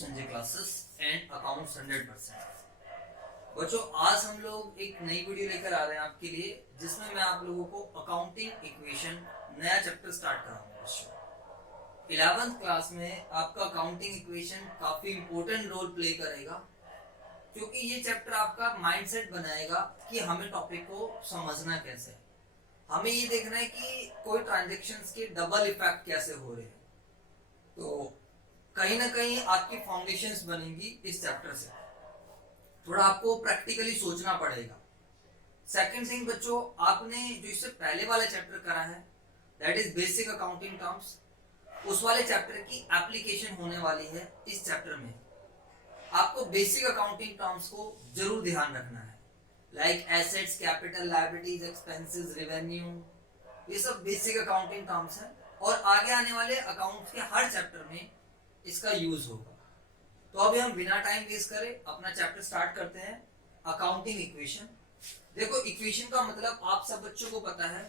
Sanjay classes and accounts 100%। बच्चों, आज हम लोग एक नई वीडियो लेकर आ रहे हैं आपके लिए, जिसमें मैं आप लोगों को अकाउंटिंग इक्वेशन नया चैप्टर स्टार्ट कराऊंगा। बच्चों, 11th क्लास में आपका अकाउंटिंग इक्वेशन काफी इंपॉर्टेंट रोल प्ले करेगा, क्योंकि ये चैप्टर आपका माइंडसेट बनाएगा कि हमें टॉपिक को समझना कैसे है। हमें ये देखना है कि कोई ट्रांजेक्शन्स के डबल इफेक्ट कैसे हो रहे हैं। तो कहीं ना कहीं आपकी फाउंडेशंस बनेंगी इस चैप्टर से। थोड़ा आपको प्रैक्टिकली सोचना पड़ेगा। सेकंड थिंग बच्चों, आपने जो इससे पहले वाला चैप्टर करा है, that is basic accounting terms, उस वाले चैप्टर की एप्लीकेशन होने वाली है इस चैप्टर में। आपको बेसिक अकाउंटिंग टर्म्स को जरूर ध्यान रखना है, like assets, capital, liabilities, expenses, revenue, ये सब बेसिक अकाउंटिंग टर्म्स हैं और आगे आने वाले अकाउंट्स के हर चैप्टर में इसका यूज होगा। तो अभी हम बिना टाइम वेस्ट करे अपना चैप्टर स्टार्ट करते हैं, अकाउंटिंग इक्वेशन। देखो, इक्वेशन का मतलब आप सब बच्चों को पता है,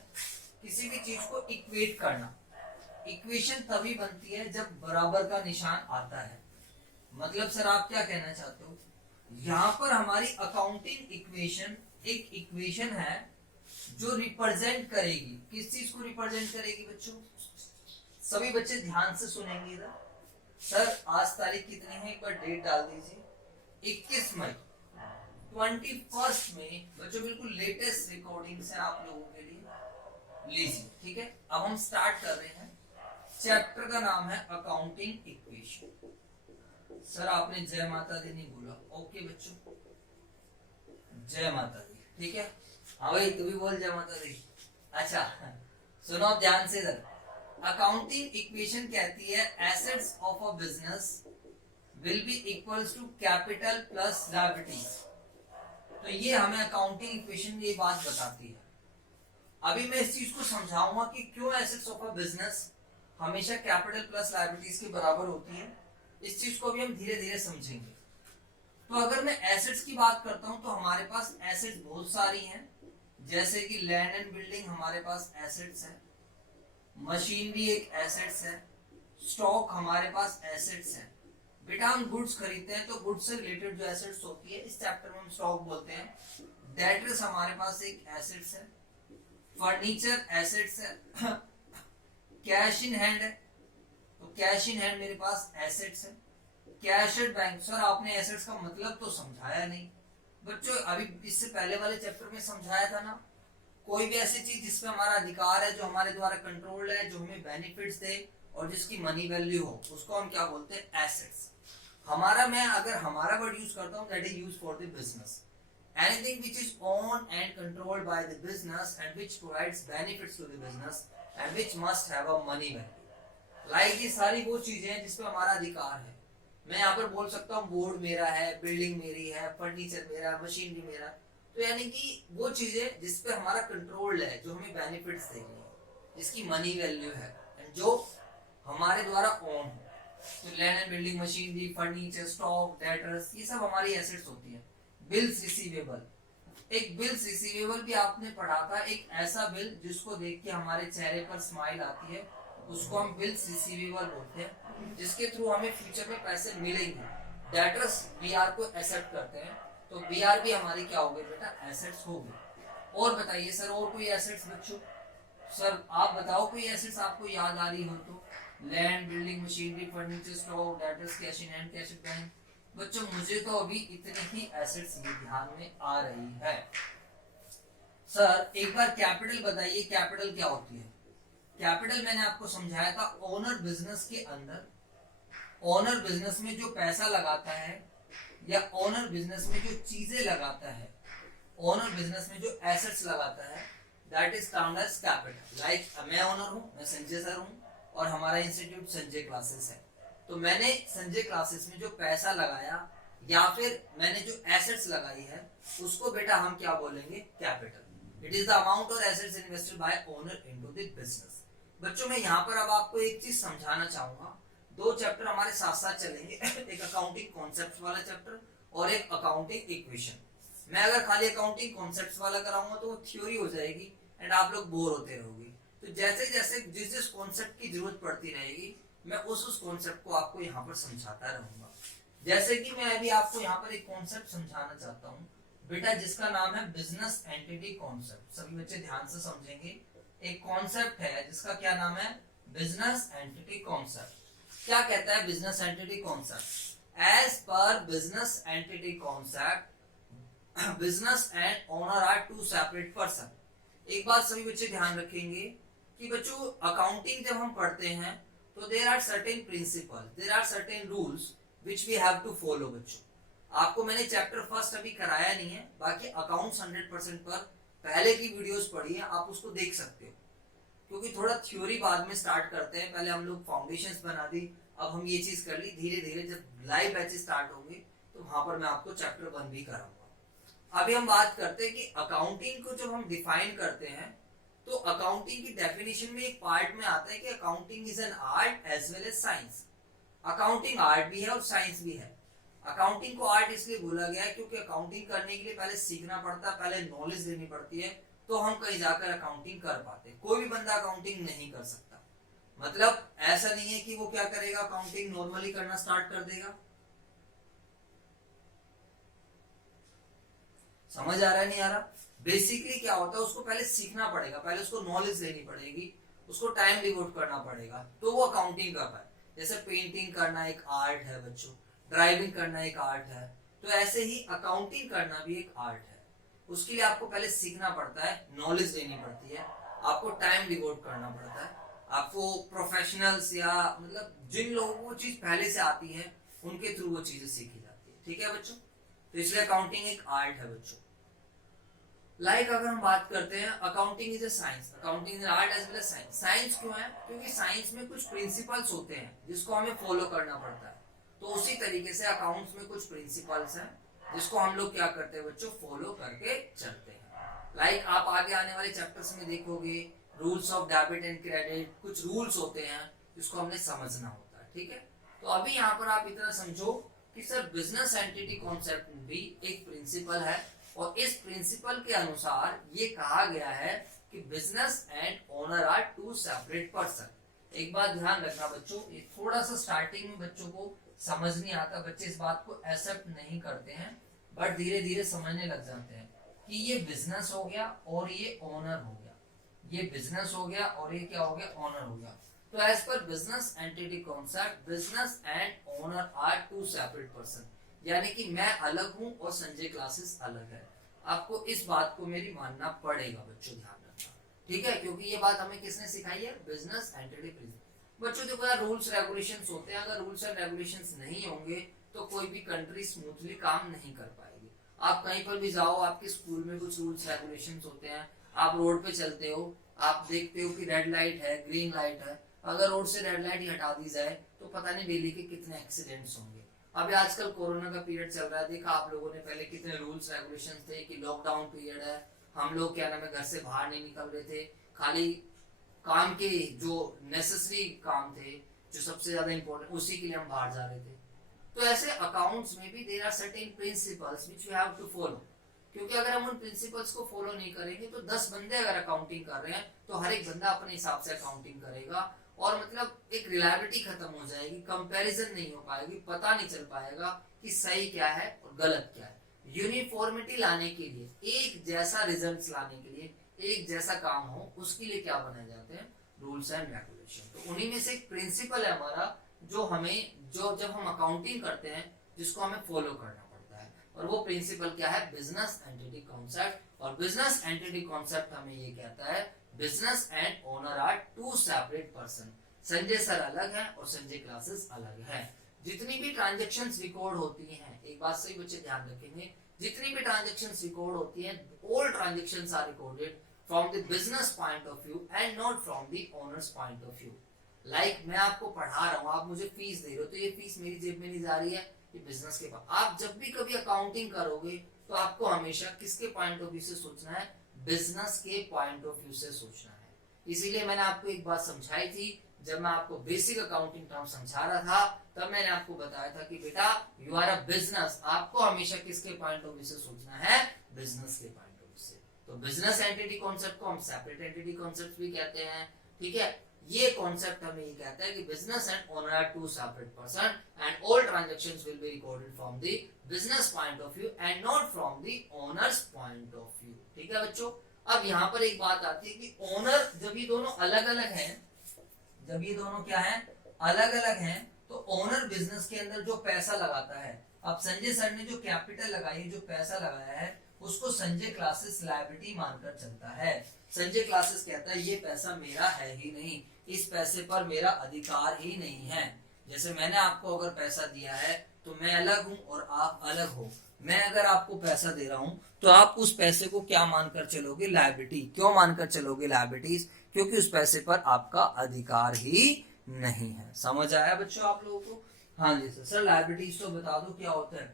किसी भी चीज को इक्वेट करना। इक्वेशन तभी बनती है जब बराबर का निशान आता है। मतलब सर आप क्या कहना चाहते हो? यहाँ पर हमारी अकाउंटिंग इक्वेशन एक इक्वेशन है जो रिप्रेजेंट करेगी, किस चीज को रिप्रेजेंट करेगी बच्चों? सभी बच्चे ध्यान से सुनेंगे इधर। सर आज तारीख कितनी है, एक बार डेट डाल दीजिए। 21 मई 21 मई बच्चों, बिल्कुल लेटेस्ट रिकॉर्डिंग से आप लोगों के लिए लीजिए। ठीक है, अब हम स्टार्ट कर रहे हैं। चैप्टर का नाम है अकाउंटिंग इक्वेशन। सर आपने जय माता दी नहीं बोला। ओके बच्चों, जय माता दी। ठीक है, हाँ भाई तू भी बोल जय माता दी। अच्छा सुनो आप ध्यान से इधर। अकाउंटिंग इक्वेशन कहती है assets of a business will be equals to capital plus liabilities. तो ये हमें अकाउंटिंग इक्वेशन ये बात बताती है। अभी मैं इस चीज को समझाऊंगा कि क्यों एसेट्स ऑफ अ बिजनेस हमेशा कैपिटल प्लस लायबिलिटीज के बराबर होती है। इस चीज को भी हम धीरे धीरे समझेंगे। तो अगर मैं एसेट्स की बात करता हूं तो हमारे पास एसेट्स बहुत सारी हैं, जैसे कि लैंड एंड बिल्डिंग हमारे पास एसेट्स है, मशीनरी एक एसेट्स है, स्टॉक हमारे पास एसेट्स है। बेटा हम गुड्स खरीदते हैं तो गुड्स से रिलेटेड जो एसेट्स होती है इस चैप्टर में हम स्टॉक बोलते हैं। डेटर्स हमारे पास एक एसेट्स है, फर्नीचर एसेट्स है, कैश इन हैंड है, तो कैश इन हैंड मेरे पास एसेट्स है। कैश एट बैंक, सर आपने एसेट्स का मतलब तो समझाया नहीं बच्चों। अभी इससे पहले वाले चैप्टर में समझाया था ना, कोई भी ऐसी चीज जिसपे हमारा अधिकार है, जो हमारे द्वारा कंट्रोल्ड है, जो हमें बेनिफिट्स दे और जिसकी मनी वैल्यू हो, उसको हम क्या बोलते हैं? एसेट्स। मैं अगर हमारा वर्ड यूज करता हूं, that is used for the business. Anything which is owned and controlled by the business and which provides benefits to the business and which must have a money value. Like ये सारी वो चीजें हैं जिसपे हमारा अधिकार है। मैं यहाँ पर बोल सकता हूँ बोर्ड मेरा है, बिल्डिंग मेरी है, फर्नीचर मेरा, मशीनरी मेरा। तो यानी कि वो चीजें जिसपे हमारा कंट्रोल है, जो हमें बेनिफिट्स देंगी, जिसकी मनी वैल्यू है, जो हमारे द्वारा ओन हो। तो land and building, machinery, furniture, stock, debtors, ये सब हमारी एसेट्स होती है। बिल्स रिसीवेबल, एक बिल्स रिसीवेबल भी आपने पढ़ा था, एक ऐसा बिल जिसको देख के हमारे चेहरे पर स्माइल आती है, उसको हम बिल्स रिसीवेबल बोलते हैं, जिसके थ्रू हमें फ्यूचर में पैसे मिलेंगे। डेटर्स बीआर को एक्सेप्ट करते हैं, तो बीआर भी हमारी क्या हो गई बेटा? एसेट्स हो गई। और बताइए सर और कोई एसेट्स बच्चों? सर आप बताओ कोई एसेट्स आपको याद आ रही हो तो? Land, building, machinery, furniture, stock, debtors, cash in hand, cash at bank. बच्चों मुझे तो अभी इतनी ही एसेट्स ये ध्यान में आ रही है। सर एक बार कैपिटल बताइए, कैपिटल क्या होती है? कैपिटल मैंने आपको समझाया था, ओनर बिजनेस के अंदर, ओनर बिजनेस में जो पैसा लगाता है या ओनर बिजनेस में जो चीजें लगाता है, ओनर बिजनेस में जो एसेट्स लगाता है, that is termed as capital. Like मैं ओनर हूं, मैं संजय सर हूं और हमारा इंस्टीट्यूट संजय क्लासेस है। तो मैंने संजय क्लासेस में जो पैसा लगाया या फिर मैंने जो एसेट्स लगाई है, उसको बेटा हम क्या बोलेंगे? Capital. It is the amount और assets invested by owner into the business. बच्चों मैं यहाँ पर अब आपको एक चीज समझाना चाहूंगा। दो चैप्टर हमारे साथ साथ चलेंगे, एक अकाउंटिंग कॉन्सेप्ट्स वाला चैप्टर और एक अकाउंटिंग इक्वेशन। मैं अगर खाली अकाउंटिंग कॉन्सेप्ट्स वाला कराऊंगा तो वो थ्योरी हो जाएगी एंड आप लोग बोर होते रहोगे। तो जैसे जैसे जिस कॉन्सेप्ट की जरूरत पड़ती रहेगी, मैं उस कॉन्सेप्ट को आपको यहाँ पर समझाता रहूंगा। जैसे कि मैं अभी आपको यहाँ पर एक कॉन्सेप्ट समझाना चाहता हूँ बेटा, जिसका नाम है बिजनेस एंटिटी कॉन्सेप्ट। सभी बच्चे ध्यान से समझेंगे। एक कॉन्सेप्ट है जिसका क्या नाम है, बिजनेस एंटिटी कॉन्सेप्ट। क्या कहता है बिजनेस एंटिटी कॉन्सेप्ट? एज पर business entity concept, business and owner are two separate person. एक बात सभी बच्चे ध्यान रखेंगे कि बच्चों अकाउंटिंग जब हम पढ़ते हैं तो there are certain principle, there are certain rules which we have to follow. बच्चों आपको मैंने चैप्टर फर्स्ट अभी कराया नहीं है, बाकी अकाउंट्स 100% पर पहले की वीडियोस पढ़ी है, आप उसको देख सकते हो। क्योंकि थोड़ा थ्योरी बाद में स्टार्ट करते हैं, पहले हम लोग फाउंडेशंस बना दी, अब हम ये चीज कर ली। धीरे धीरे जब लाइव बैचेस स्टार्ट होंगे तो वहां पर मैं आपको चैप्टर 1 भी कराऊंगा। अभी हम बात करते हैं कि अकाउंटिंग को जब हम डिफाइन करते हैं तो अकाउंटिंग की डेफिनेशन में एक पार्ट में आता है कि accounting is an art as well as science. Accounting art भी है और साइंस भी है। अकाउंटिंग को आर्ट इसलिए बोला गया है क्योंकि अकाउंटिंग करने के लिए पहले सीखना पड़ता है, पहले नॉलेज लेनी पड़ती है, तो हम कहीं जाकर अकाउंटिंग कर पाते। कोई भी बंदा अकाउंटिंग नहीं कर सकता। मतलब ऐसा नहीं है कि वो क्या करेगा, अकाउंटिंग नॉर्मली करना स्टार्ट कर देगा। समझ आ रहा है नहीं आ रहा? बेसिकली क्या होता है, उसको पहले सीखना पड़ेगा, पहले उसको नॉलेज लेनी पड़ेगी, उसको टाइम डिवोट करना पड़ेगा, तो वो अकाउंटिंग कर पाए। जैसे पेंटिंग करना एक आर्ट है बच्चों, ड्राइविंग करना एक आर्ट है, तो ऐसे ही अकाउंटिंग करना भी एक आर्ट है। उसके लिए आपको पहले सीखना पड़ता है, नॉलेज लेनी पड़ती है, आपको टाइम डिवोट करना पड़ता है, आपको प्रोफेशनल्स या मतलब जिन लोगों को चीज पहले से आती है उनके थ्रू वो चीजें सीखी जाती है। ठीक है बच्चों, तो इसलिए अकाउंटिंग एक आर्ट है बच्चों। अगर हम बात करते हैं accounting is a science, accounting is art as well as science. Science क्यों है? क्योंकि साइंस में कुछ प्रिंसिपल्स होते हैं जिसको हमें फॉलो करना पड़ता है। तो उसी तरीके से अकाउंट्स में कुछ प्रिंसिपल्स हैं जिसको हम लोग क्या करते हैं बच्चों, फॉलो करके चलते हैं। आप आगे आने वाले चैप्टर्स में देखोगे rules of debit and credit, कुछ रूल्स होते हैं जिसको हमने समझना होता है। ठीक है, तो अभी यहाँ पर आप इतना समझो कि सर बिजनेस एंटिटी कॉन्सेप्ट भी एक प्रिंसिपल है, और इस प्रिंसिपल के अनुसार ये कहा गया है कि business and owner are two separate person. एक बात ध्यान रखना बच्चों, ये थोड़ा सा स्टार्टिंग में बच्चों को समझ नहीं आता, बच्चे इस बात को एक्सेप्ट नहीं करते हैं, बट धीरे धीरे समझने लग जाते हैं कि ये बिजनेस हो गया और ये ओनर हो गया, ये बिजनेस हो गया और ये क्या हो गया, ओनर हो गया। तो एज पर business entity concept, business and owner are two separate person, यानी कि मैं अलग हूं और संजय क्लासेस अलग है। आपको इस बात को मेरी मानना पड़ेगा बच्चों, ध्यान रखना। ठीक है, क्योंकि ये बात हमें किसने सिखाई है, बिजनेस एंटिटी प्रिंसिपल। बच्चों देखो यार, रूल्स रेगुलेशंस होते हैं, अगर रूल्स एंड रेगुलेशंस नहीं होंगे तो कोई भी कंट्री स्मूथली काम नहीं कर पाएगी। आप कहीं पर भी जाओ, आपके स्कूल में कुछ रूल्स रेगुलेशंस होते हैं, आप रोड पे चलते हो, आप देखते हो कि रेड लाइट है, ग्रीन लाइट है, अगर रोड से रेड लाइट ही हटा दी जाए तो पता नहीं डेली के कितने एक्सीडेंट्स होंगे। अभी आजकल कोरोना का पीरियड चल रहा है, देखा आप लोगों ने पहले कितने रूल्स रेगुलेशंस थे कि लॉकडाउन पीरियड है, हम लोग क्या नाम है घर से बाहर नहीं निकल रहे थे, खाली काम के जो नेसेसरी काम थे, जो सबसे ज्यादा इंपॉर्टेंट, उसी के लिए हम बाहर जा रहे थे। तो ऐसे अकाउंट्स में भी there are certain principles which we have to follow, क्योंकि अगर हम उन प्रिंसिपल्स को फॉलो नहीं करेंगे तो 10 बंदे अगर अकाउंटिंग कर रहे हैं तो हर एक बंदा अपने हिसाब से अकाउंटिंग करेगा, और मतलब एक रिलायबिलिटी खत्म हो जाएगी, कंपैरिजन नहीं हो पाएगी, पता नहीं चल पाएगा कि सही क्या है और गलत क्या है। यूनिफॉर्मिटी लाने के लिए, एक जैसा रिजल्ट्स लाने के लिए, एक जैसा काम हो, उसके लिए क्या बनाए जाते हैं, रूल्स एंड रेगुलेशन। तो उन्हीं में से एक प्रिंसिपल है हमारा जो हमें, जो जब हम अकाउंटिंग करते हैं जिसको हमें फॉलो करना पड़ता है, और वो प्रिंसिपल क्या है, बिजनेस एंटिटी कॉन्सेप्ट। और बिजनेस एंटिटी कॉन्सेप्ट हमें ये कहता है business and owner are two separate person. Sanjay sir अलग है और संजय क्लासेस अलग है। जितनी भी ट्रांजेक्शन्स रिकॉर्ड होती हैं, एक बात सही बच्चे ध्यान रखेंगे, जितनी भी ट्रांजेक्शन्स रिकॉर्ड होती हैं, all transactions are recorded from the business point of view and not from the owner's point of view. मैं आपको पढ़ा रहा हूँ, आप मुझे फीस दे रहे हो, तो ये फीस मेरी जेब में नहीं जा रही है, ये बिजनेस के पास। आप जब भी कभी अकाउंटिंग करोगे तो आपको हमेशा किसके पॉइंट ऑफ व्यू से सोचना है, बिजनेस के पॉइंट ऑफ व्यू से सोचना है। इसीलिए मैंने आपको एक बात समझाई थी, जब मैं आपको बेसिक अकाउंटिंग टर्म समझा रहा था, तब मैंने आपको बताया था कि बेटा यू आर अ बिजनेस, आपको हमेशा किसके पॉइंट ऑफ व्यू से सोचना है, बिजनेस के पॉइंट ऑफ व्यू से। तो बिजनेस एंटिटी कॉन्सेप्ट को हम सेपरेट एंटिटी कॉन्सेप्ट भी कहते हैं। ठीक है, ये कॉन्सेप्ट हमें ये कहता है कि business and owner are two separate person and all transactions will be recorded from the business point of view and not from the owner's point of view. ठीक है बच्चों, अब यहाँ पर एक बात आती है कि ओनर जब ये दोनों अलग अलग हैं, जब ये दोनों क्या है अलग अलग हैं, तो ओनर बिजनेस के अंदर जो पैसा लगाता है, अब संजय सर ने जो कैपिटल लगाई, जो पैसा लगाया है, उसको संजय क्लासेस लायबिलिटी मानकर चलता है। संजय क्लासेस कहता है ये पैसा मेरा है ही नहीं, इस पैसे पर मेरा अधिकार ही नहीं है। जैसे मैंने आपको अगर पैसा दिया है तो मैं अलग हूं और आप अलग हो। मैं अगर आपको पैसा दे रहा हूं तो आप उस पैसे को क्या मानकर चलोगे, लायबिलिटी। क्यों मानकर चलोगे लायबिलिटीज? क्योंकि उस पैसे पर आपका अधिकार ही नहीं है। समझ आया बच्चों आप लोगों को? हाँ जी सर। सर लायबिलिटीज तो बता दो क्या होता है।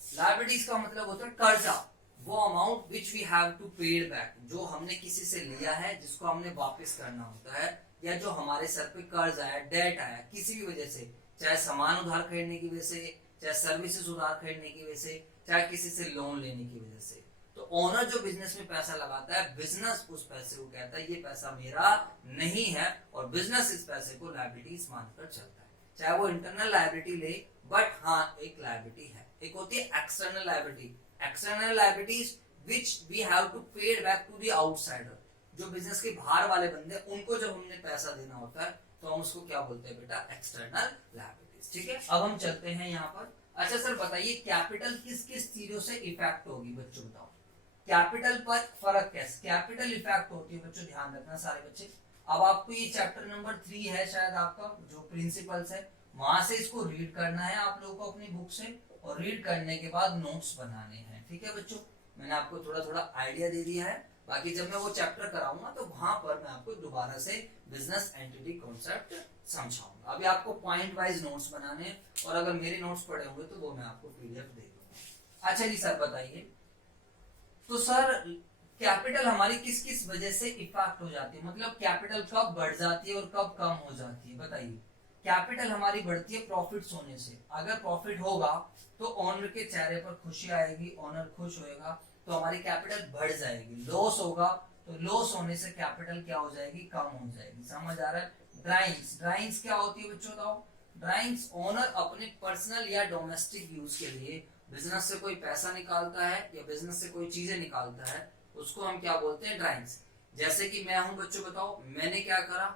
लायबिलिटीज का मतलब होता है कर्जा, वो amount which we have to paid back, जो हमने किसी से लिया है जिसको हमने वापस करना होता है, या जो हमारे सर पे कर्ज आया, डेट आया किसी भी वजह से, चाहे सामान उधार खरीदने की वजह से, चाहे सर्विसेज उधार खरीदने की वजह से, चाहे किसी से लोन लेने की वजह से। तो ओनर जो बिजनेस में पैसा लगाता है, बिजनेस उस पैसे को कहता है ये पैसा मेरा नहीं है, और बिजनेस इस पैसे को लायबिलिटीज मानकर चलता है। चाहे वो इंटरनल लायबिलिटी ले, बट हाँ एक लायबिलिटी है। एक होती है external liability, external liabilities which we have to paid back to the outsider, जो बिजनेस के बाहर वाले बंदे, उनको जब हमने पैसा देना होता है तो हम उसको क्या बोलते हैं बेटा, एक्सटर्नल लायबिलिटीज। ठीक है, अब हम चलते हैं यहाँ पर। अच्छा सर बताइए कैपिटल किस किस चीजों से इफेक्ट होगी, बच्चों बताओ कैपिटल पर फर्क कैसे, कैपिटल इफेक्ट होती है बच्चों, ध्यान रखना सारे बच्चे। अब आपको ये चैप्टर नंबर 3 है शायद आपका, जो प्रिंसिपल्स है, वहां से इसको रीड करना है आप लोगों को अपनी बुक से, और रीड करने के बाद नोट्स बनाने हैं। ठीक है बच्चों, मैंने आपको थोड़ा थोड़ा आइडिया दे दिया है, बाकी जब मैं वो चैप्टर कराऊंगा तो वहां पर मैं आपको दोबारा से बिजनेस एंटिटी कॉन्सेप्ट समझाऊंगा। अभी आपको पॉइंट वाइज नोट्स बनाने हैं, और अगर मेरे नोट्स पड़े होंगे तो वो मैं आपको पीडीएफ दे दूंगा। अच्छा जी सर बताइए, तो सर कैपिटल हमारी किस किस वजह से इफेक्ट हो जाती है, मतलब कैपिटल कब बढ़ जाती है और कब कम हो जाती है, बताइए। कैपिटल हमारी बढ़ती है प्रॉफिट्स होने से। अगर प्रॉफिट होगा तो ओनर के चेहरे पर खुशी आएगी, ओनर खुश होएगा तो हमारी कैपिटल बढ़ जाएगी। लॉस होगा तो लॉस होने से कैपिटल क्या हो जाएगी, कम हो जाएगी। समझ आ रहा है? ड्राइंग्स, ड्राइंग्स क्या होती है बच्चों बताओ। ड्राइंग्स ओनर अपने पर्सनल या डोमेस्टिक यूज के लिए बिजनेस से कोई पैसा निकालता है या बिजनेस से कोई चीजें निकालता है, उसको हम क्या बोलते हैं, ड्राइंग्स। जैसे कि मैं हूं बच्चों बताओ, मैंने क्या करा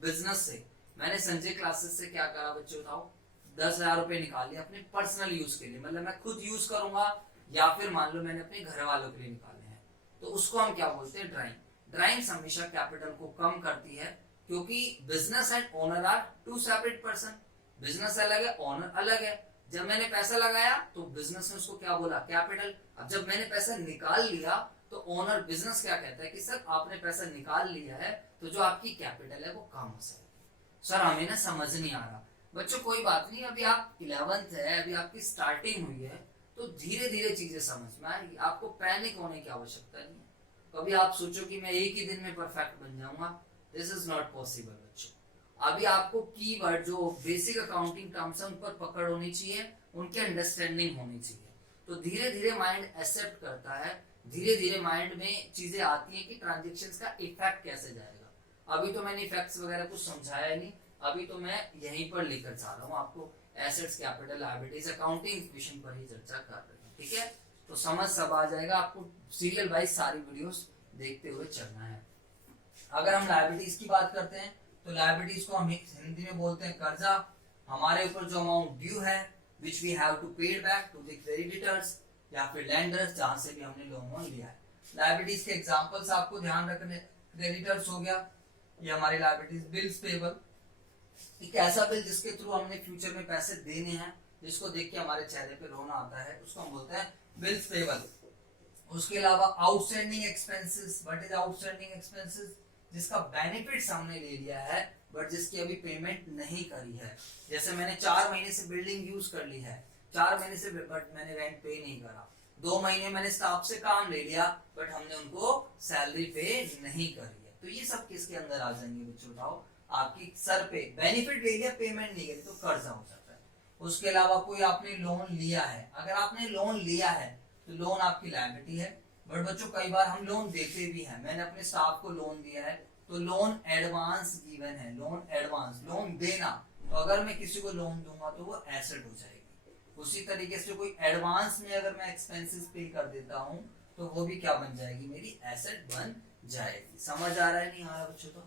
बिजनेस से, मैंने संजय क्लासेस से क्या करा बच्चों बताओ, 10,000 रुपए निकाल लिए अपने पर्सनल यूज के लिए, मतलब मैं खुद यूज करूंगा, या फिर मान लो मैंने अपने घर वालों के लिए निकाले हैं, तो उसको हम क्या बोलते हैं, ड्राइंग। ड्राइंग्स हमेशा कैपिटल को कम करती है, क्योंकि business and owner are two separate person. Business अलग है, ओनर अलग है। जब मैंने पैसा लगाया तो बिजनेस ने उसको क्या बोला, कैपिटल। अब जब मैंने पैसा निकाल लिया तो ओनर बिजनेस क्या कहता है कि सर आपने पैसा निकाल लिया है तो जो आपकी कैपिटल है वो कम हो जाएगी। सर हमें ना समझ नहीं आ रहा। बच्चों कोई बात नहीं, अभी आप 11th है, अभी आपकी स्टार्टिंग हुई है, तो धीरे धीरे चीजें समझ में आएगी, आपको पैनिक होने की आवश्यकता नहीं है। कभी आप सोचो कि मैं एक ही दिन में परफेक्ट बन जाऊंगा, दिस इज नॉट पॉसिबल बच्चों। अभी आपको कीवर्ड जो बेसिक अकाउंटिंग टर्म्स है उन पर पकड़ होनी चाहिए, उनकी अंडरस्टैंडिंग होनी चाहिए। तो धीरे धीरे माइंड एक्सेप्ट करता है, धीरे धीरे माइंड में चीजें आती हैं कि ट्रांजेक्शन्स का इफेक्ट कैसे जाएगा। अभी तो मैंने इफेक्ट्स वगैरह कुछ समझाया नहीं, अभी तो मैं यहीं पर लेकर जा रहा हूँ आपको, assets, capital, liabilities, accounting equation पर ही चर्चा कर रहे हैं। ठीक है, तो समझ सब आ जाएगा आपको। सीरियल वाइज सारी वीडियोस देखते हुए चलना है। अगर हम लायबिलिटीज की बात करते हैं तो लायबिलिटीज को हम हिंदी में बोलते हैं कर्जा। हमारे ऊपर जो अमाउंट ड्यू है विच वी हैव टू पे बैक टू द क्रेडिटर्स या फिर लेंडर्स, जहां से भी हमने लोन लिया है। लायबिलिटीज के एग्जांपल्स आपको ध्यान रखने, क्रेडिटर्स हो गया, ये हमारी लायबिलिटीज। बिल्स पेबल, एक ऐसा बिल जिसके थ्रू हमने फ्यूचर में पैसे देने हैं, जिसको देख के हमारे चेहरे पे रोना आता है, उसको हम बोलते हैं बिल्स पेबल। उसके अलावा outstanding expenses, what is outstanding expenses, जिसका बेनिफिट्स हमने ले लिया है बट जिसकी अभी पेमेंट नहीं करी है। जैसे मैंने 4 महीने से बिल्डिंग यूज कर ली है, 4 महीने से बट मैंने रेंट पे नहीं करा। 2 महीने मैंने स्टाफ से काम ले लिया बट हमने उनको सैलरी पे नहीं करी है। तो ये सब किसके अंदर आ जाएंगे बच्चों बताओ, आपकी सर पे बेनिफिट ले लिया, पेमेंट नहीं करी तो कर्जा हो जाता है। उसके अलावा कोई आपने लोन लिया है, अगर आपने लोन लिया है तो लोन आपकी लायबिलिटी है। बट बच्चों कई बार हम लोन देते भी हैं। मैंने अपने स्टाफ को लोन दिया है तो लोन एडवांस गिवन है, लोन एडवांस, लोन देना, तो अगर मैं किसी को लोन दूंगा तो वो एसेट हो जाएगी। उसी तरीके से कोई एडवांस में अगर मैं एक्सपेंसेस पे कर देता हूँ तो वो भी क्या बन जाएगी, मेरी एसेट बन जाएगी। समझ आ रहा है नहीं आ रहा बच्चों?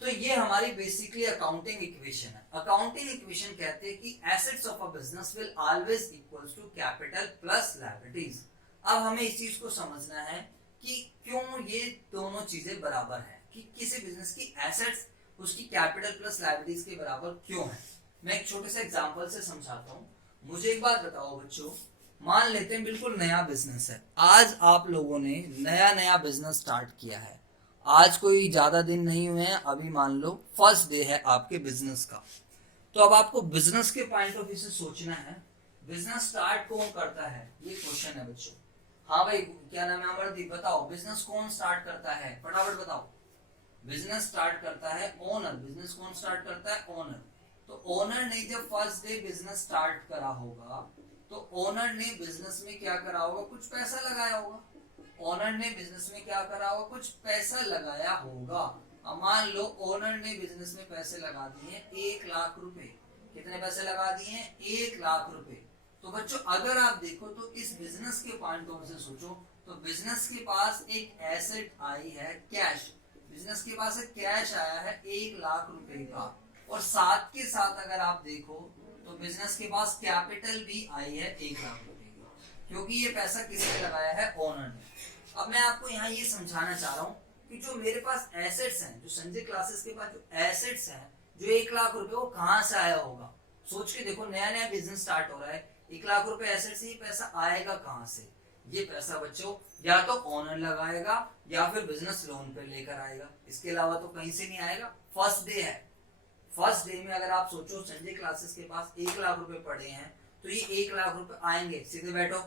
तो ये हमारी बेसिकली अकाउंटिंग इक्वेशन है। अकाउंटिंग इक्वेशन कहते हैं कि assets of a business will always equals to capital plus liabilities. अब हमें इस चीज को समझना है कि क्यों ये दोनों चीजें बराबर हैं, कि किसी बिजनेस की एसेट्स उसकी कैपिटल प्लस लायबिलिटीज के बराबर क्यों है। मैं एक छोटे से एग्जांपल से समझाता हूँ। मुझे एक बात बताओ बच्चों, मान लेते हैं बिल्कुल नया बिजनेस है, आज आप लोगों ने नया बिजनेस स्टार्ट किया है, आज कोई ज्यादा दिन नहीं हुए हैं, अभी मान लो फर्स्ट डे है आपके बिजनेस का। तो अब आपको बिजनेस के पॉइंट ऑफ व्यू से सोचना है, बिजनेस स्टार्ट कौन करता है, ये क्वेश्चन है बच्चों। हाँ भाई क्या नाम है अमरदीप, बताओ बिजनेस कौन स्टार्ट करता है, फटाफट बताओ। बिजनेस स्टार्ट करता है ओनर। बिजनेस कौन स्टार्ट करता है, ओनर। तो ओनर ने जब फर्स्ट डे बिजनेस स्टार्ट करा होगा तो ओनर ने बिजनेस में क्या करा होगा, कुछ पैसा लगाया होगा। ओनर ने बिजनेस में क्या करा होगा, कुछ पैसा लगाया होगा। अब मान लो ओनर ने बिजनेस में पैसे लगा दिए 1 लाख रुपए। कितने पैसे लगा दिए, 1 लाख रुपए। तो बच्चों अगर आप देखो तो इस बिजनेस के पॉइंट ऑफ व्यू से सोचो तो बिजनेस के पास एक एसेट आई है कैश। बिजनेस के पास एक कैश आया है 1 लाख रुपए का, और साथ के साथ अगर आप देखो तो बिजनेस के पास कैपिटल भी आई है 1 लाख रुपए की, क्योंकि ये पैसा किसने लगाया है, ओनर ने। अब मैं आपको यहाँ ये समझाना चाह रहा हूँ कि जो मेरे पास एसेट्स हैं, जो संजय क्लासेस के पास जो एसेट्स हैं, जो 1 लाख रुपए वो कहाँ से आया होगा। सोच के देखो, नया बिजनेस स्टार्ट हो रहा है, 1 लाख रुपए एसेट से, ये पैसा आएगा कहाँ से। ये पैसा बच्चों या तो ओनर लगाएगा या फिर बिजनेस लोन पे लेकर आएगा, इसके अलावा तो कहीं से नहीं आएगा। फर्स्ट डे है, फर्स्ट डे में अगर आप सोचो संजय क्लासेस के पास 1 लाख रुपए पड़े हैं, तो ये 1 लाख रुपए आएंगे, सीधे बैठो,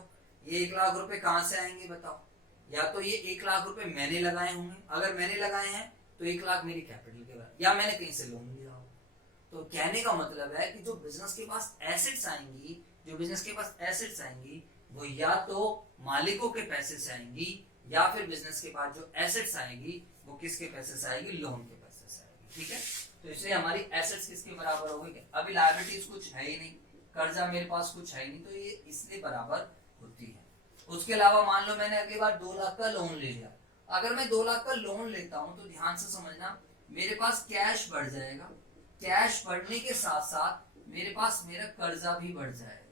ये 1 लाख रुपए कहाँ से आएंगे बताओ। या तो ये 1 लाख रुपए मैंने लगाए होंगे, अगर मैंने लगाए हैं तो 1 लाख मेरी कैपिटल के बराबर, या मैंने कहीं से लोन लिया हो। तो कहने का मतलब है कि जो बिजनेस के पास एसेट्स आएंगी, जो बिजनेस के पास एसेट्स आएंगी वो या तो मालिकों के पैसे से आएंगी, या फिर बिजनेस के पास जो एसेट्स आएंगी वो किसके पैसे से आएगी, लोन के पैसे से आएगी। ठीक है, तो इसलिए हमारी एसेट्स किसके बराबर हो गई, अभी लायबिलिटीज कुछ है ही नहीं, कर्जा मेरे पास कुछ है ही नहीं, तो ये इसलिए बराबर होती है। उसके अलावा मान लो मैंने अगली बार 2 लाख का लोन ले लिया। अगर मैं 2 लाख का लोन लेता हूं तो ध्यान से समझना, मेरे पास कैश बढ़ जाएगा, कैश बढ़ने के साथ साथ मेरे पास मेरा कर्जा भी बढ़ जाएगा।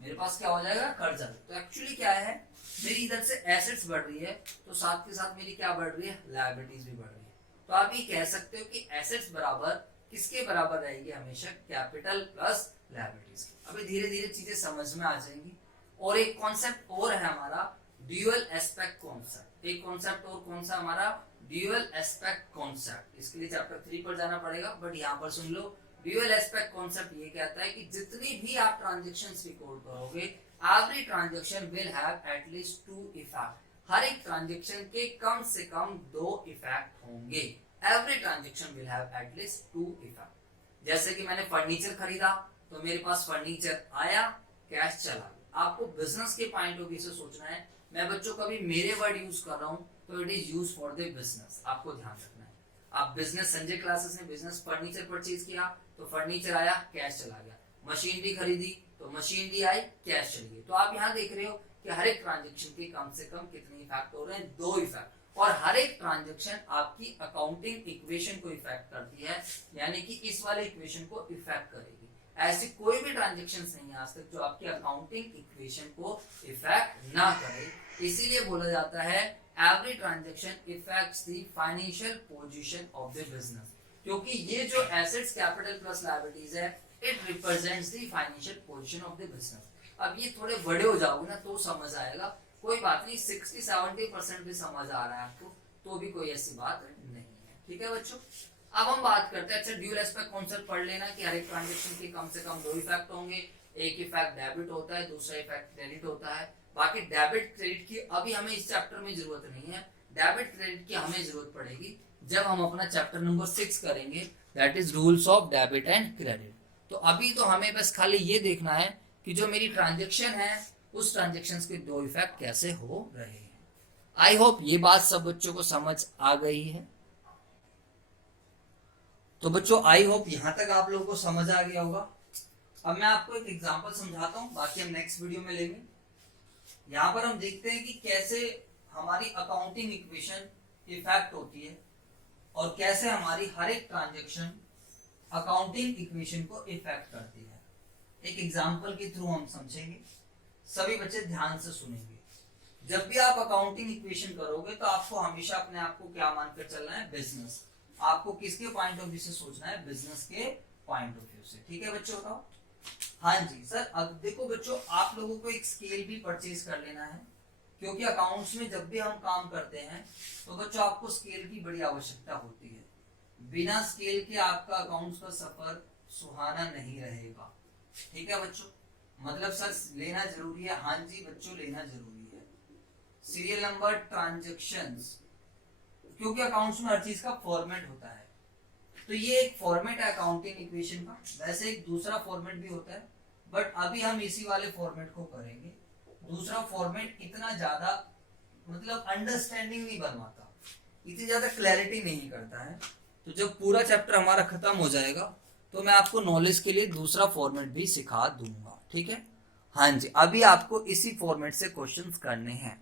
मेरे पास क्या हो जाएगा, कर्जा। तो एक्चुअली क्या है, मेरी इधर से एसेट्स बढ़ रही है तो साथ के साथ मेरी क्या बढ़ रही है, लायबिलिटीज भी बढ़ रही है। तो आप ये कह सकते हो कि एसेट्स बराबर किसके बराबर रहेगी, हमेशा कैपिटल प्लस लायबिलिटीज। अभी धीरे धीरे चीजें समझ में आ जाएंगी। और एक कॉन्सेप्ट और है हमारा, ड्यूअल एस्पेक्ट कॉन्सेप्ट। एक कॉन्सेप्ट और कौन सा हमारा, ड्यूअल एस्पेक्ट कॉन्सेप्ट। इसके लिए चैप्टर 3 पर जाना पड़ेगा, बट यहाँ पर सुन लो। ड्यूअल एस्पेक्ट कॉन्सेप्ट ये कहता है कि जितनी भी आप ट्रांजैक्शंस रिकॉर्ड करोगे, every transaction will have at least 2 effect. हर एक ट्रांजैक्शन के कम से कम 2 इफेक्ट होंगे। Every transaction will have at least 2 effect. जैसे कि मैंने फर्नीचर खरीदा तो मेरे पास फर्नीचर आया, कैश चला गया। आपको बिजनेस के पॉइंट ऑफ व्यू से सोचना है। मैं बच्चों कभी मेरे वर्ड यूज कर रहा हूँ तो it is use for the business, आपको ध्यान रखना है। आप बिजनेस, संजय क्लासेस ने बिजनेस फर्नीचर परचेज किया तो फर्नीचर आया, कैश चला गया। मशीनरी खरीदी तो मशीनरी आई, कैश चली गई। तो आप यहाँ देख रहे हो कि हर एक ट्रांजेक्शन के कम से कम कितने इफेक्ट हो रहे हैं, 2 इफेक्ट। और हर एक ट्रांजेक्शन आपकी अकाउंटिंग इक्वेशन को इफेक्ट करती है, यानी कि इस वाले इक्वेशन को इफेक्ट करेगी। ऐसी कोई भी ट्रांजेक्शन नहीं आज तक जो आपकी अकाउंटिंग इक्वेशन को इफेक्ट ना करे। इसीलिए बोला जाता है every transaction effects the financial position of the business, क्योंकि ये जो एसेट्स कैपिटल प्लस लायबिलिटीज है, it represents the financial position of the business. अब ये थोड़े बड़े हो जाओगे ना तो समझ आएगा, कोई बात नहीं, 60-70% भी समझ आ रहा है आपको तो भी कोई ऐसी बात नहीं है। ठीक है बच्चों, अब हम बात करते हैं। अच्छा, ड्यूअल एस्पेक्ट कॉन्सेप्ट पढ़ लेना कि हर एक ट्रांजैक्शन के कम से कम 2 इफेक्ट होंगे। एक इफेक्ट डेबिट होता है, दूसरा इफेक्ट क्रेडिट होता है। बाकी डेबिट क्रेडिट की अभी हमें इस चैप्टर में जरूरत नहीं है। डेबिट क्रेडिट की हमें जरूरत पड़ेगी जब हम अपना चैप्टर नंबर 6 करेंगे, that is rules of debit and credit. तो अभी तो हमें बस खाली ये देखना है कि जो मेरी ट्रांजेक्शन है उस ट्रांजेक्शन के 2 इफेक्ट कैसे हो रहे हैं। आई होप ये बात सब बच्चों को समझ आ गई है। तो बच्चों आई होप यहाँ तक आप लोगों को समझ आ गया होगा। अब मैं आपको एक एग्जांपल समझाता हूँ, बाकी हम नेक्स्ट वीडियो में लेंगे। यहाँ पर हम देखते हैं कि कैसे हमारी अकाउंटिंग इक्वेशन इफेक्ट होती है और कैसे हमारी हर एक ट्रांजेक्शन अकाउंटिंग इक्वेशन को इफेक्ट करती है। एक एग्जांपल के थ्रू हम समझेंगे, सभी बच्चे ध्यान से सुनेंगे। जब भी आप अकाउंटिंग इक्वेशन करोगे तो आपको हमेशा अपने आप को क्या मानकर चलना है, बिजनेस। आपको किसके पॉइंट ऑफ व्यू से सोचना है, बिजनेस के पॉइंट ऑफ व्यू से। ठीक है बच्चों, बताओ। हाँ जी सर। अब देखो बच्चों, आप लोगों को एक स्केल भी परचेज कर लेना है, क्योंकि अकाउंट्स में जब भी हम काम करते हैं तो बच्चों आपको स्केल की बड़ी आवश्यकता होती है। बिना स्केल के आपका अकाउंट्स का सफर सुहाना नहीं रहेगा। ठीक है बच्चों, मतलब सर लेना जरूरी है। हाँ जी बच्चों, लेना जरूरी है। सीरियल नंबर, ट्रांजेक्शंस, क्योंकि अकाउंट्स में हर चीज का फॉर्मेट होता है। तो ये एक फॉर्मेट है अकाउंटिंग इक्वेशन का। वैसे एक दूसरा फॉर्मेट भी होता है, बट अभी हम इसी वाले फॉर्मेट को करेंगे। दूसरा फॉर्मेट इतना ज्यादा मतलब अंडरस्टैंडिंग नहीं बनवाता, इतनी ज्यादा क्लैरिटी नहीं करता है। तो जब पूरा चैप्टर हमारा खत्म हो जाएगा तो मैं आपको नॉलेज के लिए दूसरा फॉर्मेट भी सिखा दूंगा। ठीक है, हाँ जी। अभी आपको इसी फॉर्मेट से क्वेश्चंस करने हैं।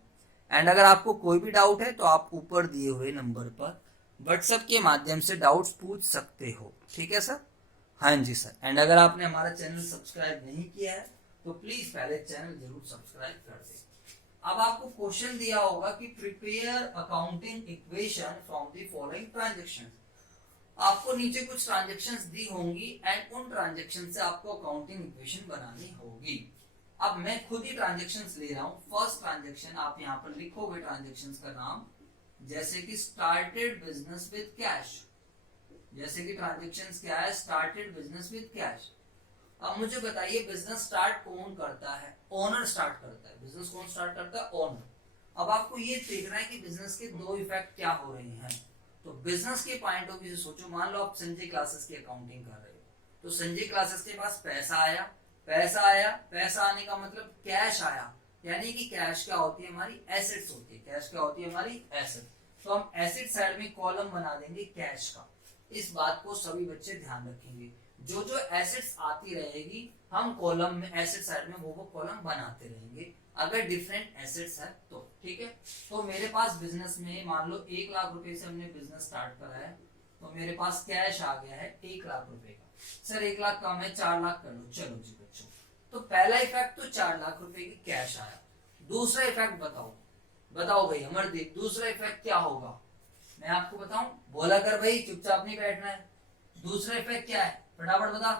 एंड अगर आपको कोई भी डाउट है तो आप ऊपर दिए हुए नंबर पर व्हाट्सएप के माध्यम से डाउट्स पूछ सकते हो। ठीक है सर, हाँ जी सर। एंड अगर आपने हमारा चैनल सब्सक्राइब नहीं किया है तो प्लीज पहले चैनल जरूर सब्सक्राइब कर दे। अब आपको क्वेश्चन दिया होगा कि prepare accounting equation from the following transaction. आपको नीचे कुछ ट्रांजेक्शंस दी होंगी एंड उन ट्रांजेक्शन से आपको अकाउंटिंग इक्वेशन बनानी होगी। अब मैं खुद ही ट्रांजेक्शंस ले रहा हूं। फर्स्ट ट्रांजेक्शन आप यहां पर लिखोगे ट्रांजेक्शंस का नाम, जैसे कि स्टार्टेड बिजनेस विद कैश। जैसे कि ट्रांजेक्शंस क्या है, स्टार्टेड बिजनेस विद कैश। अब मुझे बताइए बिजनेस स्टार्ट कौन करता है, ओनर स्टार्ट करता है। बिजनेस कौन स्टार्ट करता है, ओनर। अब आपको ये देखना है कि बिजनेस के दो इफेक्ट क्या हो रहे हैं। तो बिजनेस के पॉइंट ऑफ व्यू से सोचो। मान लो आप संजय क्लासेस की अकाउंटिंग कर रहे हो, तो संजय क्लासेस के पास पैसा आया, पैसा आने का मतलब कैश आया, यानी कि कैश क्या होती है, हमारी एसेट्स होती है। कैश क्या होती है, हमारी एसेट। तो हम एसेट साइड में कॉलम बना देंगे कैश का। इस बात को सभी बच्चे ध्यान रखेंगे। जो जो एसेट्स आती रहेगी हम कॉलम में, एसेट साइड में वो कॉलम बनाते रहेंगे, अगर डिफरेंट एसेट्स है तो। ठीक है, तो मेरे पास बिजनेस में मान लो 1 लाख रुपए से हमने बिजनेस स्टार्ट करा है, तो मेरे पास कैश आ गया है 1 लाख रुपए का। सर 1 लाख कम है, 4 लाख कर लो। चलो जी बच्चों, तो पहला इफेक्ट तो 4 लाख रुपए की कैश आया। दूसरा इफेक्ट बताओ भाई अमरदीप, दूसरा इफेक्ट क्या होगा? मैं आपको बताऊं, बोला कर भाई, चुपचाप नहीं बैठना है। दूसरा इफेक्ट क्या है, फटाफट बता।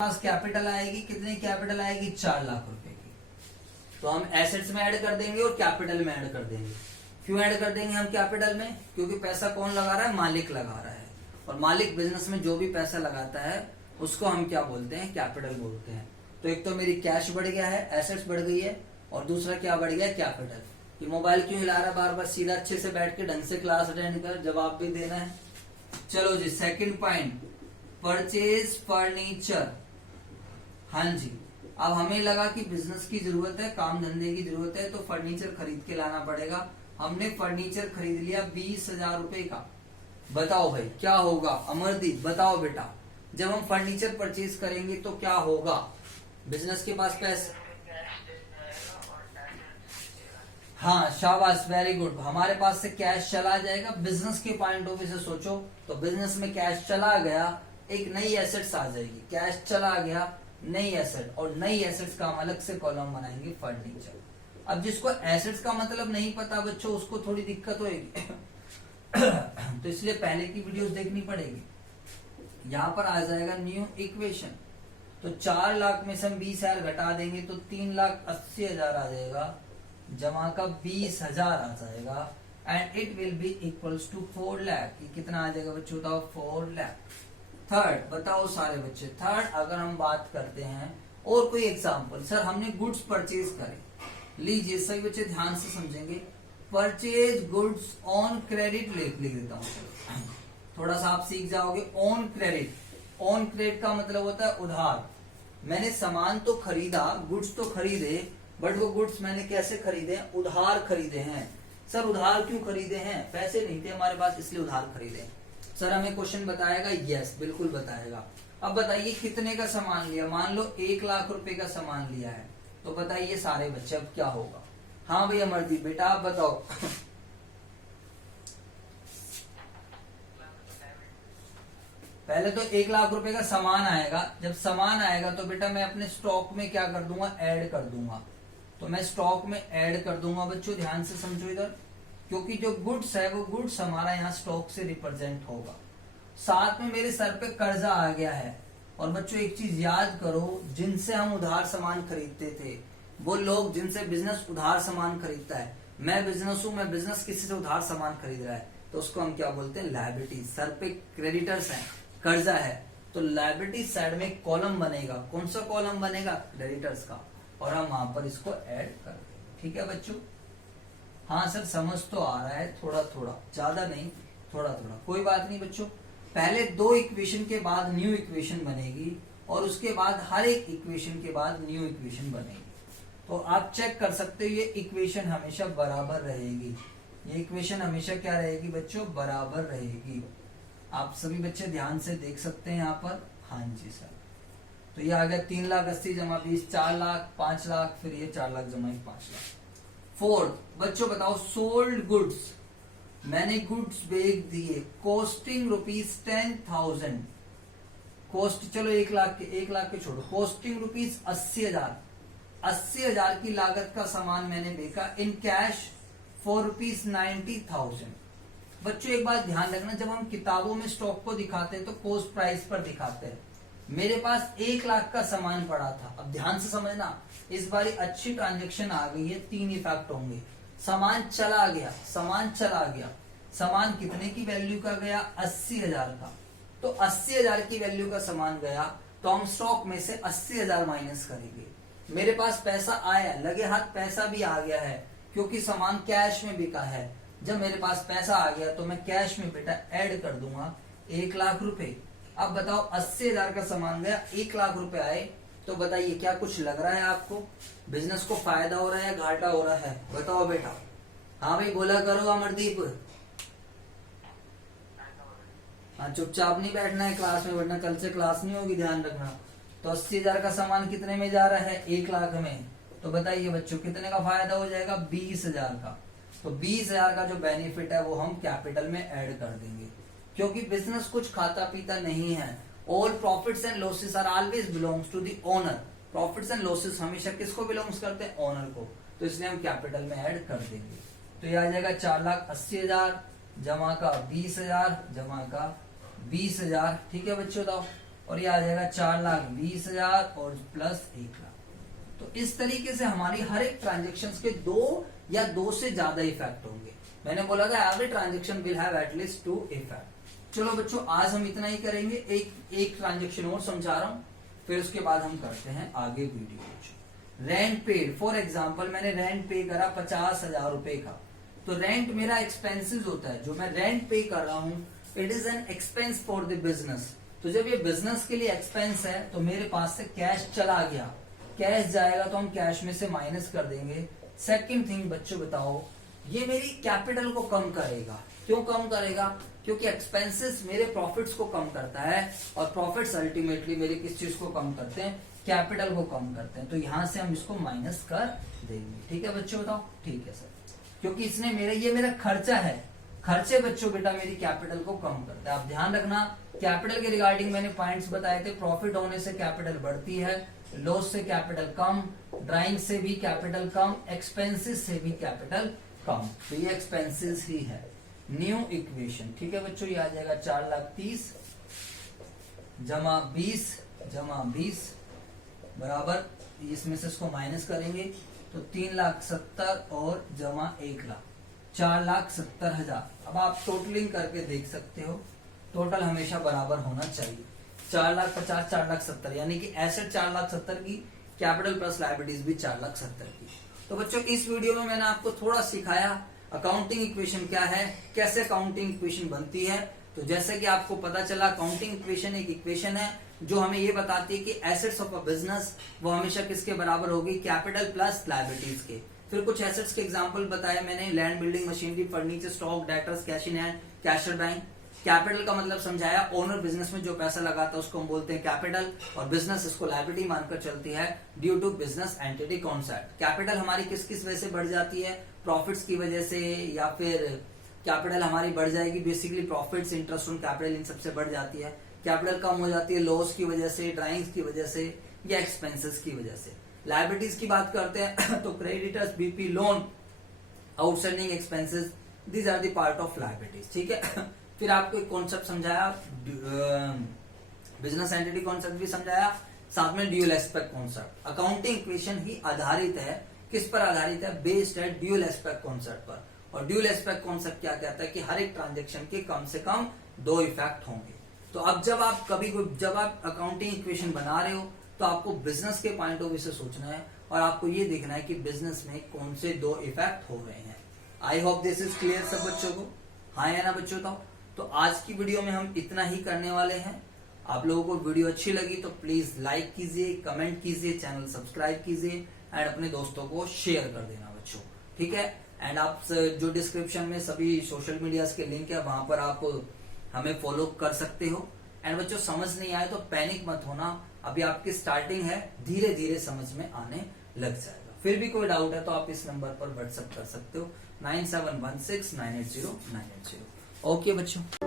पास कैपिटल आएगी, कितनी कैपिटल आएगी, 4 लाख रुपए की। तो हम एसेट्स में ऐड कर देंगे और कैपिटल में ऐड कर देंगे। क्यों ऐड कर देंगे हम कैपिटल में? क्योंकि पैसा कौन लगा रहा है, मालिक लगा रहा है। और मालिक बिजनेस में जो भी पैसा लगाता है उसको हम क्या बोलते हैं, कैपिटल बोलते हैं। तो एक तो मेरी कैश बढ़ गया है, एसेट्स बढ़ गई है, और दूसरा क्या बढ़ गया, कैपिटल। ये मोबाइल क्यों हिला रहा है बार बार? सीधा अच्छे से बैठ के ढंग से क्लास अटेंड कर, जवाब भी देना है। चलो जी, सेकंड पॉइंट, परचेज फर्नीचर। हाँ जी, अब हमें लगा कि बिजनेस की जरूरत है, काम धंधे की जरूरत है, तो फर्नीचर खरीद के लाना पड़ेगा। हमने फर्नीचर खरीद लिया 20,000 रुपए का। बताओ भाई क्या होगा? अमरदीप बताओ बेटा, जब हम फर्नीचर परचेज करेंगे तो क्या होगा? बिजनेस के पास पैसे, हाँ शाबाश, वेरी गुड। हमारे पास से कैश चला जाएगा। बिजनेस के पॉइंट ऑफ व्यू से सोचो, तो बिजनेस में कैश चला गया, एक नई एसेट्स आ जाएगी। कैश चला गया, नई एसेट, और नई एसेट्स का हम अलग से कॉलम बनाएंगे फर्नीचर। अब जिसको एसेट्स का मतलब नहीं पता बच्चों, उसको थोड़ी दिक्कत होगी तो इसलिए पहले की वीडियोस देखनी पड़ेगी। यहाँ पर आ जाएगा न्यू इक्वेशन। तो 4 लाख में से हम 20,000 घटा देंगे तो 3,80,000 आ जाएगा, जमा का 20,000 आ जाएगा, and it will be equals to 4 lakh. ये कितना आ जाएगा बच्चों, बताओ, 4 लाख। थर्ड बताओ सारे बच्चे, थर्ड अगर हम बात करते हैं, और कोई एग्जांपल, सर हमने गुड्स परचेज करे, लीजिए सभी बच्चे ध्यान से समझेंगे। परचेज गुड्स ऑन क्रेडिट लिख देता हूँ, थोड़ा सा आप सीख जाओगे। ऑन क्रेडिट, ऑन क्रेडिट का मतलब होता है उधार। मैंने सामान तो खरीदा, गुड्स तो खरीदे, बट वो गुड्स मैंने कैसे खरीदे, उधार खरीदे हैं। सर उधार क्यों खरीदे हैं? पैसे नहीं थे हमारे पास, इसलिए उधार खरीदे। सर हमें क्वेश्चन बताएगा, यस बिल्कुल बताएगा। अब बताइए कितने का सामान लिया, मान लो 1 लाख रुपए का सामान लिया है, तो बताइए सारे बच्चे अब क्या होगा। हाँ भैया अमरदीप बेटा आप बताओ। पहले तो 1 लाख रुपए का सामान आएगा, जब सामान आएगा तो बेटा मैं अपने स्टॉक में क्या कर दूंगा, ऐड कर दूंगा। तो मैं स्टॉक में ऐड कर दूंगा बच्चों, ध्यान से समझो इधर, क्योंकि जो गुड्स है वो गुड्स हमारा यहाँ स्टॉक से रिप्रेजेंट होगा। साथ में मेरे सर पे कर्जा आ गया है। और बच्चों एक चीज याद करो, जिनसे हम उधार सामान खरीदते थे, वो लोग जिनसे बिजनेस उधार सामान खरीदता है, मैं बिजनेस हूं, मैं बिजनेस किसी से उधार सामान खरीद रहा है, तो उसको हम क्या बोलते हैं, लायबिलिटी। सर पे क्रेडिटर्स हैं, कर्जा है, तो लायबिलिटी साइड में एक कॉलम बनेगा। कौन सा कॉलम बनेगा, क्रेडिटर्स का, और हम वहां पर इसको ऐड कर देंगे। ठीक है बच्चों, हाँ सर समझ तो आ रहा है, थोड़ा थोड़ा, ज्यादा नहीं, थोड़ा थोड़ा, कोई बात नहीं बच्चों। पहले 2 इक्वेशन के बाद न्यू इक्वेशन बनेगी, और उसके बाद हर एक इक्वेशन के बाद न्यू इक्वेशन बनेगी। तो आप चेक कर सकते हो, ये इक्वेशन हमेशा बराबर रहेगी। ये इक्वेशन हमेशा क्या रहेगी बच्चों, बराबर रहेगी। आप सभी बच्चे ध्यान से देख सकते हैं यहाँ पर, हाँ जी सर। तो ये आ गया 3,80,000 जमा 20, 4 लाख, 5 लाख, फिर ये 4 लाख जमा 5 लाख। फोर्थ बच्चों बताओ, सोल्ड गुड्स, मैंने गुड्स बेच दिए, कॉस्टिंग ₹10,000, कॉस्ट चलो 1 लाख के छोड़ो, कॉस्टिंग ₹80,000, 80,000 की लागत का सामान मैंने बेचा इन कैश फॉर ₹90,000। बच्चों एक बात ध्यान रखना, जब हम किताबों में स्टॉक को दिखाते हैं तो कॉस्ट प्राइस पर दिखाते हैं। मेरे पास 1 लाख का सामान पड़ा था। अब ध्यान से समझना, इस बारी अच्छी ट्रांजैक्शन आ गई है, 3 इफेक्ट होंगे। सामान चला गया, सामान कितने की वैल्यू का गया, 80,000 का। तो 80,000 की वैल्यू का सामान गया, तो हम स्टॉक में से 80,000 माइनस करेंगे। मेरे पास पैसा आया, लगे हाथ पैसा भी आ गया है, क्योंकि सामान कैश में बिका है। जब मेरे पास पैसा आ गया तो मैं कैश में बेटा ऐड कर दूंगा 1 लाख रुपए। अब बताओ 80,000 का सामान गया, 1 लाख रुपए आए, तो बताइए क्या कुछ लग रहा है आपको, बिजनेस को फायदा हो रहा है या घाटा हो रहा है, बताओ बेटा। हाँ भाई बोला करो अमरदीप। हाँ चुपचाप नहीं बैठना है क्लास में, वरना कल से क्लास नहीं होगी, ध्यान रखना। तो 80,000 का सामान कितने में जा रहा है, 1 लाख में। तो बताइए बच्चों कितने का फायदा हो जाएगा, 20,000 का। तो 20,000 का जो बेनिफिट है वो हम कैपिटल में ऐड कर देंगे, क्योंकि बिजनेस कुछ खाता पीता नहीं है। All profits and losses are always belongs to the owner. Profits and losses हमेशा किसको बिलोंग्स करते हैं, ओनर को। तो इसलिए हम कैपिटल में ऐड कर देंगे। तो ये आ जाएगा 4,80,000 जमा का 20,000 जमा का 20,000। ठीक है बच्चों बताओ, और ये आ जाएगा 4,20,000 और प्लस 1 लाख। तो इस तरीके से हमारी हर एक ट्रांजेक्शन के 2 या 2 से ज्यादा इफेक्ट होंगे। मैंने बोला था every transaction will have at least 2 effect. चलो बच्चों आज हम इतना ही करेंगे, एक ट्रांजेक्शन और समझा रहा हूं, फिर उसके बाद हम करते हैं आगे video. Rent paid, for example मैंने रेंट पे करा 50,000 रुपए का, तो रेंट मेरा एक्सपेंसिस होता है। जो मैं रेंट पे कर रहा हूं, it is an expense for the business. तो जब ये बिजनेस के लिए एक्सपेंस है, तो मेरे पास से कैश चला गया, कैश जाएगा तो हम कैश में से माइनस कर देंगे। सेकंड थिंग बच्चों बताओ, ये मेरी कैपिटल को कम करेगा। क्यों कम करेगा, क्योंकि एक्सपेंसेस मेरे प्रॉफिट्स को कम करता है, और प्रॉफिट्स अल्टीमेटली मेरे किस चीज को कम करते हैं, कैपिटल को कम करते हैं। तो यहां से हम इसको माइनस कर देंगे। ठीक है बच्चों बताओ, ठीक है सर, क्योंकि इसने ये मेरा खर्चा है, खर्चे बच्चों बेटा मेरी कैपिटल को कम करता है। आप ध्यान रखना, कैपिटल के रिगार्डिंग मैंने पॉइंट्स बताए थे। प्रॉफिट होने से कैपिटल बढ़ती है, लॉस से कैपिटल कम, ड्राइंग से भी कैपिटल कम, एक्सपेंसेस से भी कैपिटल कम। तो ये एक्सपेंसेस ही है। न्यू इक्वेशन, ठीक है बच्चों, ये आ जाएगा 4,30,000 जमा 20 बराबर, इसमें से इसको माइनस करेंगे तो 3,70,000 और जमा 1 लाख, 4,70,000। अब आप टोटलिंग करके देख सकते हो, टोटल हमेशा बराबर होना चाहिए। 4,50,000 4,70,000, यानी कि एसेट 4,70,000 की, कैपिटल प्लस लायबिलिटीज भी 4,70,000 की। तो बच्चों इस वीडियो में मैंने आपको थोड़ा सिखाया अकाउंटिंग इक्वेशन क्या है, कैसे अकाउंटिंग इक्वेशन बनती है। तो जैसे कि आपको पता चला, अकाउंटिंग इक्वेशन एक इक्वेशन है जो हमें ये बताती है कि एसेट्स ऑफ अ बिजनेस वो हमेशा किसके बराबर होगी, कैपिटल प्लस लायबिलिटीज के। फिर कुछ एसेट्स के एग्जांपल बताए मैंने, land, building, machinery, furniture, stock, debtors, cash in hand, cashier bank. Capital का मतलब समझाया, ओनर बिजनेस में जो पैसा लगाता है उसको हम बोलते हैं कैपिटल, और बिजनेस इसको लायबिलिटी मानकर चलती है due to business entity concept. Capital हमारी किस किस वजह से बढ़ जाती है, प्रॉफिट्स की वजह से, या फिर कैपिटल हमारी बढ़ जाएगी basically profits, interest on capital, इन सबसे बढ़ जाती है। कैपिटल कम हो जाती है लॉस की वजह से, ड्राइंग्स की वजह से, या एक्सपेंसेस की वजह से। लायबिलिटीज की बात करते हैं तो creditors, BP loan, outstanding expenses, these are the part of liabilities. ठीक है। फिर आपको एक कॉन्सेप्ट समझाया, बिजनेस एंटिटी कॉन्सेप्ट भी समझाया, साथ में dual aspect concept. Accounting equation ही आधारित है, किस पर आधारित है, बेस्ड है ड्यूअल एस्पेक्ट कॉन्सेप्ट पर। और ड्यूअल एस्पेक्ट कॉन्सेप्ट क्या कहता है कि हर एक ट्रांजेक्शन के कम से कम 2 इफेक्ट होंगे। तो अब जब आप जब आप अकाउंटिंग इक्वेशन बना रहे हो तो आपको बिजनेस के पॉइंट ऑफ व्यू से सोचना है, और आपको ये देखना है कि बिजनेस में कौन से 2 इफेक्ट हो रहे हैं। I hope this is clear सब बच्चों को, हाँ या ना बच्चों। तो आज की वीडियो में हम इतना ही करने वाले हैं। आप लोगों को वीडियो अच्छी लगी तो प्लीज लाइक कीजिए, कमेंट कीजिए, चैनल सब्सक्राइब कीजिए, एंड अपने दोस्तों को शेयर कर देना बच्चों, ठीक है। एंड आप जो डिस्क्रिप्शन में सभी सोशल मीडिया के लिंक है, वहां पर आप हमें फॉलो कर सकते हो। एंड बच्चों समझ नहीं आए तो पैनिक मत होना, अभी आपकी स्टार्टिंग है, धीरे धीरे समझ में आने लग जाएगा। फिर भी कोई डाउट है तो आप इस नंबर पर व्हाट्सएप कर सकते हो 9716980980। ओके बच्चों।